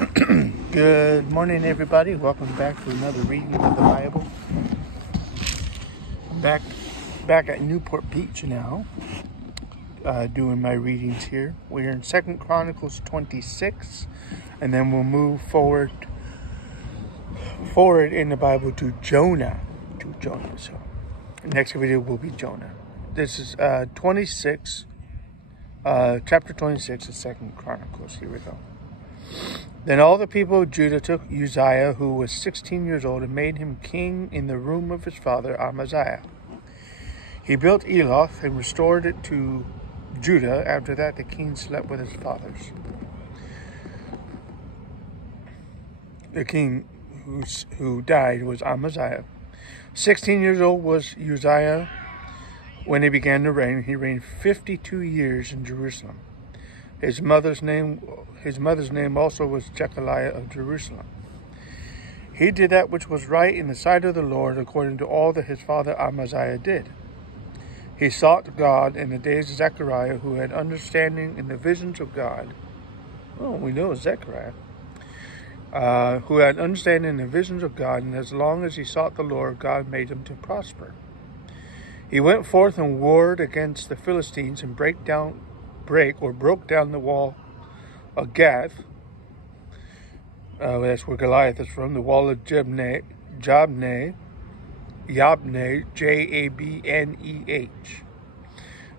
Good morning, everybody. Welcome back to another reading of the Bible. Back at Newport Beach now, doing my readings here. We're in 2 Chronicles 26, and then we'll move forward in the Bible to Jonah. So, next video will be Jonah. This is 26, chapter 26 of 2 Chronicles. Here we go. Then all the people of Judah took Uzziah, who was 16 years old, and made him king in the room of his father Amaziah. He built Eloth and restored it to Judah. After that, the king slept with his fathers. The king who died was Amaziah. 16 years old was Uzziah when he began to reign. He reigned 52 years in Jerusalem. His mother's name also was Jechaliah of Jerusalem. He did that which was right in the sight of the Lord, according to all that his father Amaziah did. He sought God in the days of Zechariah, who had understanding in the visions of God. Oh, we know it's Zechariah. Who had understanding in the visions of God, and as long as he sought the Lord, God made him to prosper. He went forth and warred against the Philistines and broke down the wall of Gath. That's where Goliath is from. The wall of Jabneh, Jabneh,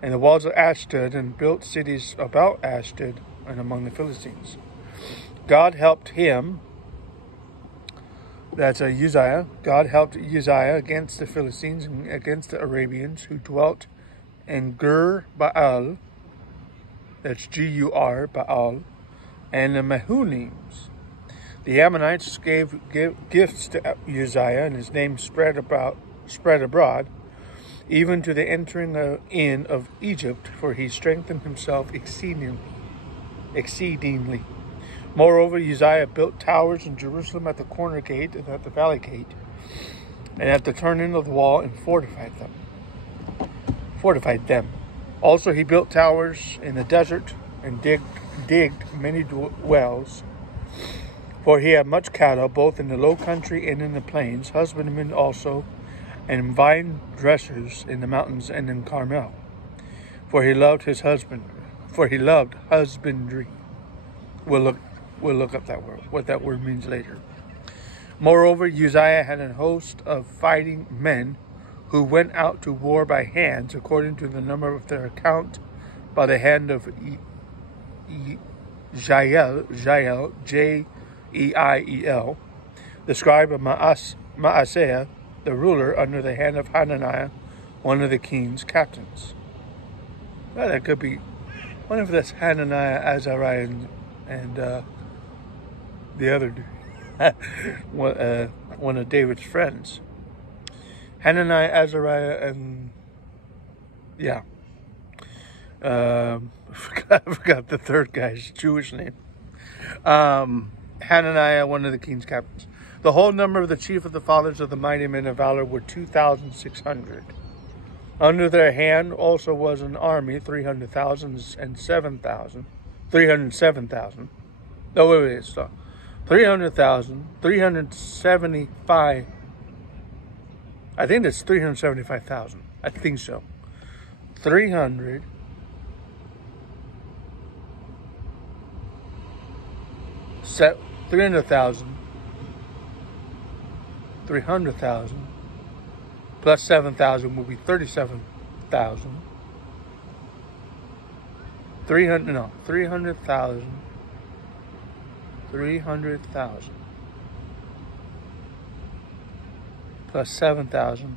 and the walls of Ashdod, and built cities about Ashdod and among the Philistines. God helped him. That's Uzziah. God helped Uzziah against the Philistines and against the Arabians who dwelt in Gur-Baal. That's Gur, Baal, and the Mehunims. The Ammonites gave gifts to Uzziah, and his name spread abroad, even to the entering in of Egypt, for he strengthened himself exceedingly. Moreover, Uzziah built towers in Jerusalem at the corner gate and at the valley gate, and at the turning of the wall, and fortified them. Also, he built towers in the desert and digged many wells, for he had much cattle, both in the low country and in the plains, husbandmen also, and vine dressers in the mountains and in Carmel. For he loved husbandry. We'll look up that word, what that word means later. Moreover, Uzziah had a host of fighting men who went out to war by hands, according to the number of their account, by the hand of Jael, Jeiel, the scribe of Maaseiah, the ruler, under the hand of Hananiah, one of the king's captains. Well, that could be, I wonder if that's Hananiah, Azariah, and the other, one of David's friends. Hananiah, Azariah, and yeah. I forgot the third guy's Jewish name. Hananiah, one of the king's captains. The whole number of the chief of the fathers of the mighty men of valor were 2,600. Under their hand also was an army, 300,000 and 307,000. No, wait, stop. 300,000, 375. I think that's 375,000. I think so. 300,000, 300,000 plus 7,000 will be 37,000. 300,000 plus 7,000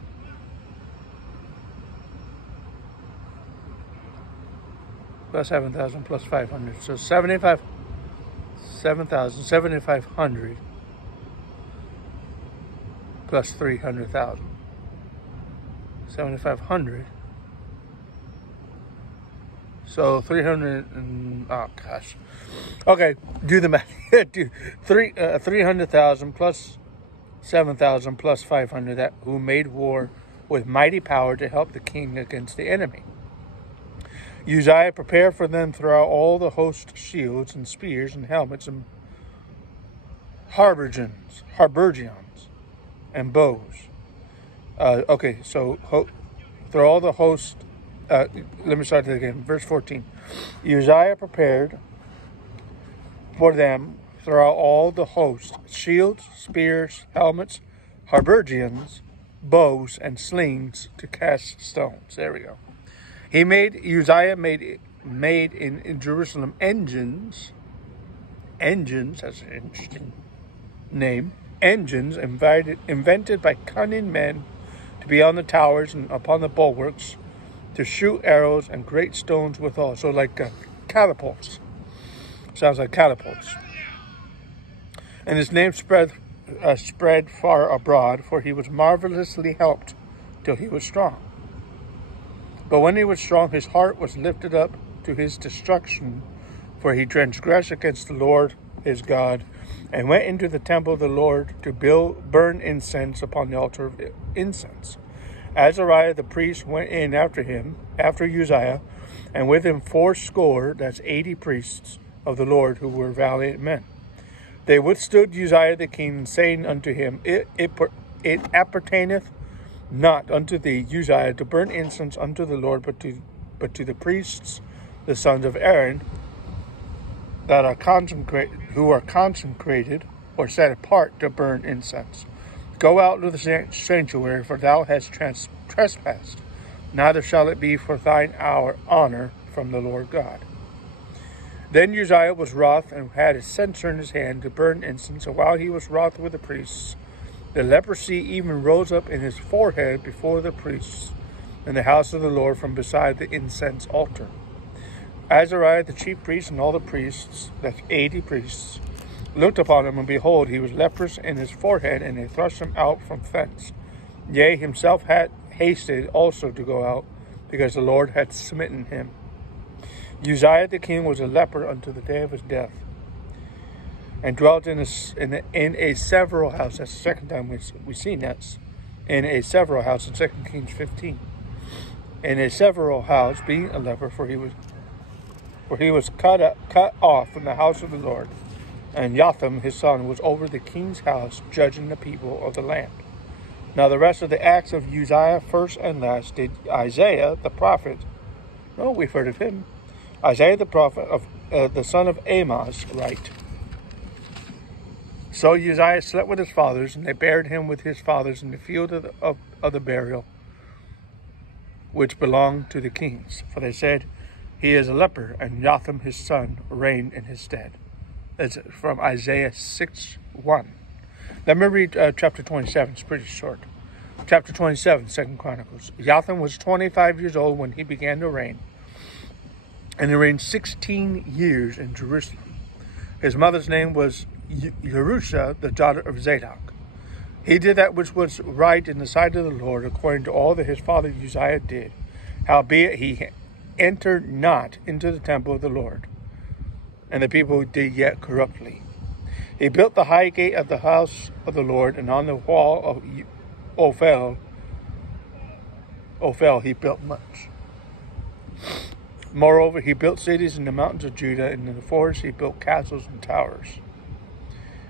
plus 7,000 plus 500. So 7,500 plus 300,000. 7,500. So 300 and, oh gosh. Okay, do the math. 300,000 plus 7,000 plus 500 that who made war with mighty power to help the king against the enemy. Uzziah prepared for them throughout all the host shields and spears and helmets and harbergions, and bows. Okay, so through all the host, let me start that again. Verse 14. Uzziah prepared for them throughout all the host shields, spears, helmets, harbergions, bows, and slings to cast stones. There we go. Uzziah made in Jerusalem engines. Engines, that's an interesting name. Engines invented by cunning men to be on the towers and upon the bulwarks, to shoot arrows and great stones withal. So like catapults. Sounds like catapults. And his name spread far abroad, for he was marvelously helped till he was strong. But when he was strong, his heart was lifted up to his destruction, for he transgressed against the Lord his God, and went into the temple of the Lord to burn incense upon the altar of incense. Azariah the priest went in after him, after Uzziah, and with him 80, that's 80 priests of the Lord, who were valiant men. They withstood Uzziah the king, saying unto him, It appertaineth not unto thee, Uzziah, to burn incense unto the Lord, but to the priests, the sons of Aaron, that are consecrated or set apart to burn incense. Go out to the sanctuary, for thou hast trespassed. Neither shall it be for thine honor from the Lord God. Then Uzziah was wroth, and had a censer in his hand to burn incense. And while he was wroth with the priests, the leprosy even rose up in his forehead before the priests in the house of the Lord from beside the incense altar. Azariah the chief priest and all the priests, that's 80 priests, looked upon him, and behold, he was leprous in his forehead, and they thrust him out from thence. Yea, himself had hasted also to go out, because the Lord had smitten him. Uzziah the king was a leper unto the day of his death, and dwelt in a several house. That's the second time we've seen that. In a several house in 2 Kings 15. In a several house, being a leper, for he was cut off from the house of the Lord. And Jotham his son was over the king's house, judging the people of the land. Now the rest of the acts of Uzziah, first and last, did Isaiah the prophet. Oh, we've heard of him. Isaiah the prophet, of the son of Amoz, write. So Uzziah slept with his fathers, and they buried him with his fathers in the field of the burial, which belonged to the kings. For they said, He is a leper, and Jotham his son reigned in his stead. That's from Isaiah 6:1. Let me read chapter 27. It's pretty short. Chapter 27, 2 Chronicles. Jotham was 25 years old when he began to reign, and he reigned 16 years in Jerusalem. His mother's name was Jerusha, the daughter of Zadok. He did that which was right in the sight of the Lord, according to all that his father Uzziah did. Howbeit he entered not into the temple of the Lord, and the people did yet corruptly. He built the high gate of the house of the Lord, and on the wall of Ophel he built much. Moreover, he built cities in the mountains of Judah, and in the forests he built castles and towers.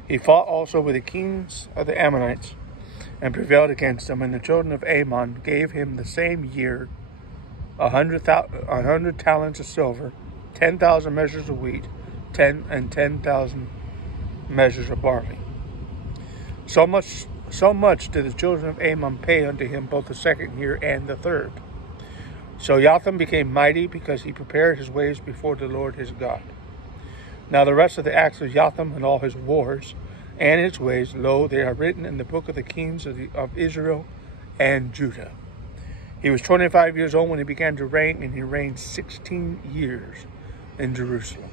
He fought also with the kings of the Ammonites, and prevailed against them, and the children of Ammon gave him the same year 100 talents of silver, 10,000 measures of wheat, 10,000 measures of barley. So much did the children of Ammon pay unto him both the second year and the third. So Jotham became mighty, because he prepared his ways before the Lord his God. Now the rest of the acts of Jotham, and all his wars and his ways, lo, they are written in the book of the kings of Israel and Judah. He was 25 years old when he began to reign, and he reigned 16 years in Jerusalem.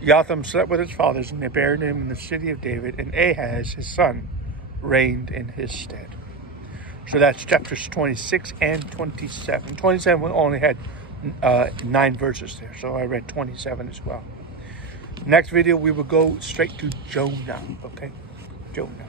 Jotham slept with his fathers, and they buried him in the city of David, and Ahaz his son reigned in his stead. So that's chapters 26 and 27. 27 only had 9 verses there, so I read 27 as well. Next video, we will go straight to Jonah, okay? Jonah.